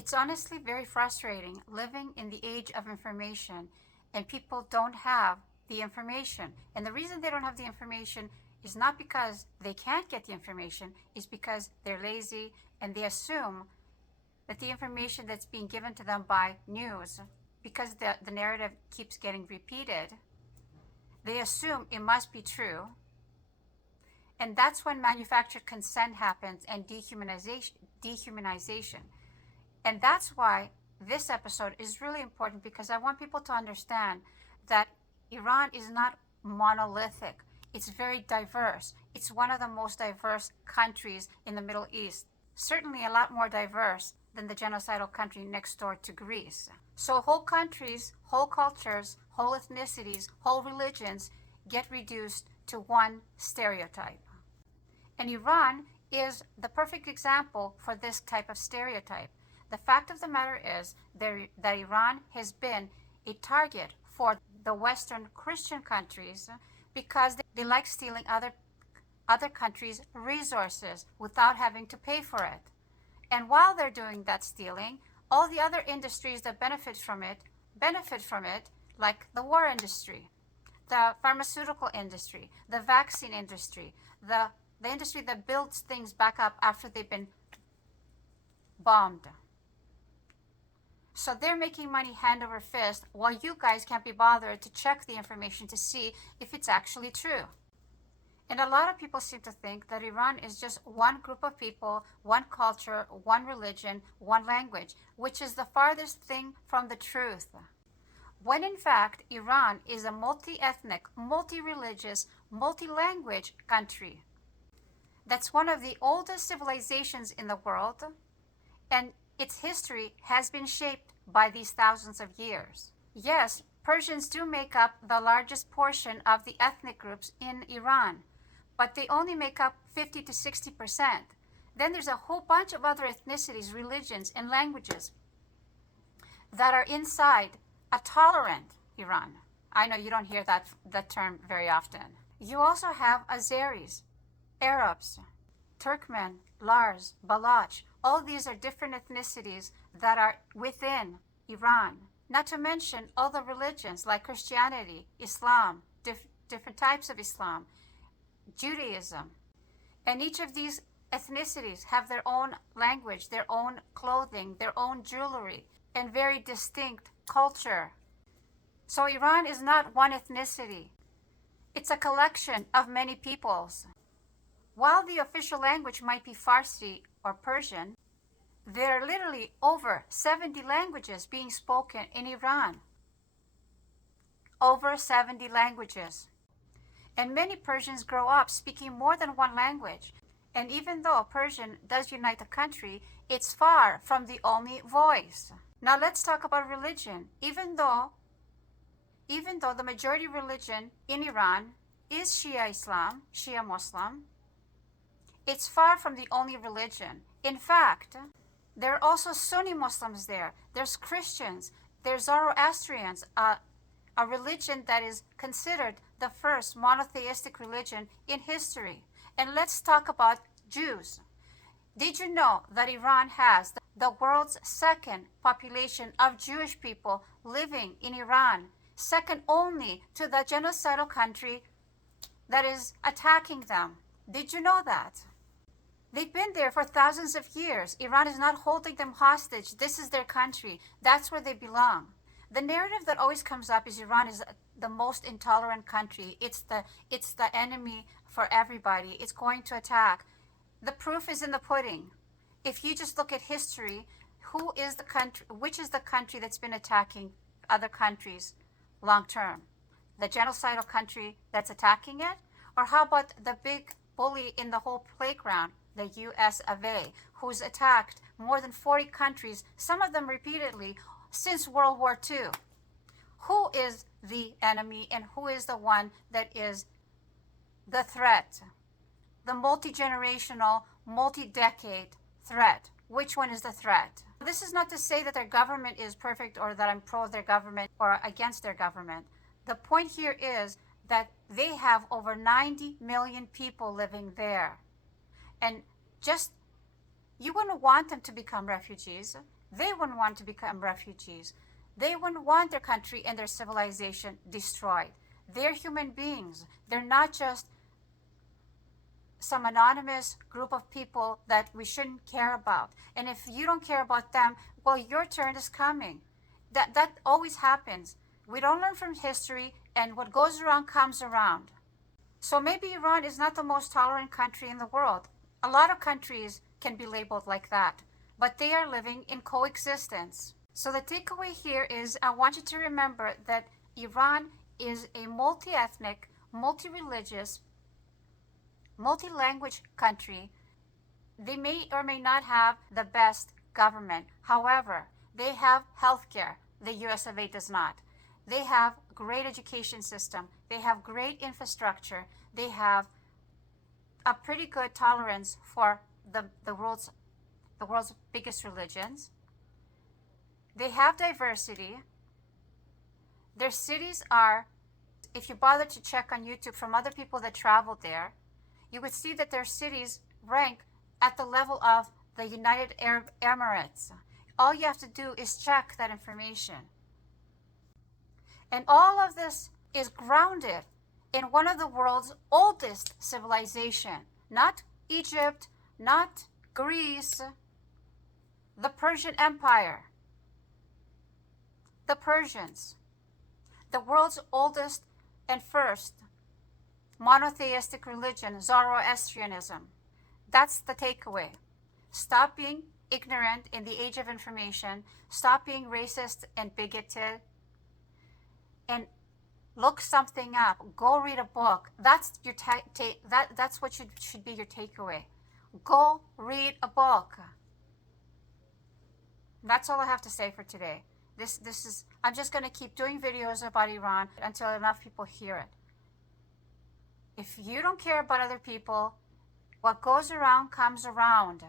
It's honestly very frustrating living in the age of information and people don't have the information. And the reason they don't have the information is not because they can't get the information, it's because they're lazy and they assume that the information that's being given to them by news, because the narrative keeps getting repeated, they assume it must be true. And that's when manufactured consent happens and dehumanization. And that's why this episode is really important, because I want people to understand that Iran is not monolithic. It's very diverse. It's one of the most diverse countries in the Middle East. Certainly a lot more diverse than the genocidal country next door to Greece. So whole countries, whole cultures, whole ethnicities, whole religions get reduced to one stereotype. And Iran is the perfect example for this type of stereotype. The fact of the matter is that Iran has been a target for the Western Christian countries because they like stealing other countries' resources without having to pay for it. And while they're doing that stealing, all the other industries that benefit from it, like the war industry, the pharmaceutical industry, the vaccine industry, the industry that builds things back up after they've been bombed. So they're making money hand over fist while you guys can't be bothered to check the information to see if it's actually true. And a lot of people seem to think that Iran is just one group of people, one culture, one religion, one language, which is the farthest thing from the truth. When in fact, Iran is a multi-ethnic, multi-religious, multi-language country. That's one of the oldest civilizations in the world, and its history has been shaped by these thousands of years. Yes, Persians do make up the largest portion of the ethnic groups in Iran, but they only make up 50 to 60%. Then there's a whole bunch of other ethnicities, religions, and languages that are inside a tolerant Iran. I know you don't hear that term very often. You also have Azeris, Arabs, Turkmen, Lars, Baloch. All these are different ethnicities that are within Iran. Not to mention all the religions like Christianity, Islam, different types of Islam, Judaism. And each of these ethnicities have their own language, their own clothing, their own jewelry, and very distinct culture. So Iran is not one ethnicity. It's a collection of many peoples. While the official language might be Farsi or Persian, there are literally over 70 languages being spoken in Iran. Over 70 languages. And many Persians grow up speaking more than one language. And even though Persian does unite the country, it's far from the only voice. Now let's talk about religion. Even though the majority religion in Iran is Shia Islam, Shia Muslim, it's far from the only religion. In fact, there are also Sunni Muslims there. There's Christians. There's Zoroastrians, a religion that is considered the first monotheistic religion in history. And let's talk about Jews. Did you know that Iran has the world's second population of Jewish people living in Iran, second only to the genocidal country that is attacking them? Did you know that? They've been there for thousands of years. Iran is not holding them hostage. This is their country. That's where they belong. The narrative that always comes up is Iran is the most intolerant country. It's the enemy for everybody. It's going to attack. The proof is in the pudding. If you just look at history, which is the country that's been attacking other countries long term? The genocidal country that's attacking it? Or how about the big bully in the whole playground, the US of A, who's attacked more than 40 countries, some of them repeatedly, since World War II? Who is the enemy and who is the one that is the threat? The multi-generational, multi-decade threat. Which one is the threat? This is not to say that their government is perfect or that I'm pro their government or against their government. The point here is that they have over 90 million people living there. And you wouldn't want them to become refugees. They wouldn't want to become refugees. They wouldn't want their country and their civilization destroyed. They're human beings. They're not just some anonymous group of people that we shouldn't care about. And if you don't care about them, well, your turn is coming. That always happens. We don't learn from history, and what goes around comes around. So maybe Iran is not the most tolerant country in the world. A lot of countries can be labeled like that, but they are living in coexistence. So the takeaway here is I want you to remember that Iran is a multi-ethnic, multi-religious, multi-language country. They may or may not have the best government. However, they have healthcare. The US of A does not. They have great education system. They have great infrastructure. They have a pretty good tolerance for the world's biggest religions. They have diversity. Their cities are, if you bother to check on YouTube from other people that traveled there, you would see that their cities rank at the level of the United Arab Emirates. All you have to do is check that information. And all of this is grounded in one of the world's oldest civilization, not Egypt, not Greece, the Persian Empire. The Persians, the world's oldest and first monotheistic religion, Zoroastrianism. That's the takeaway. Stop being ignorant in the age of information. Stop being racist and bigoted. And look something up. Go read a book. That's your that's what should be your takeaway. Go read a book. That's all I have to say for today. This is, I'm just going to keep doing videos about Iran until enough people hear it. If you don't care about other people, what goes around comes around.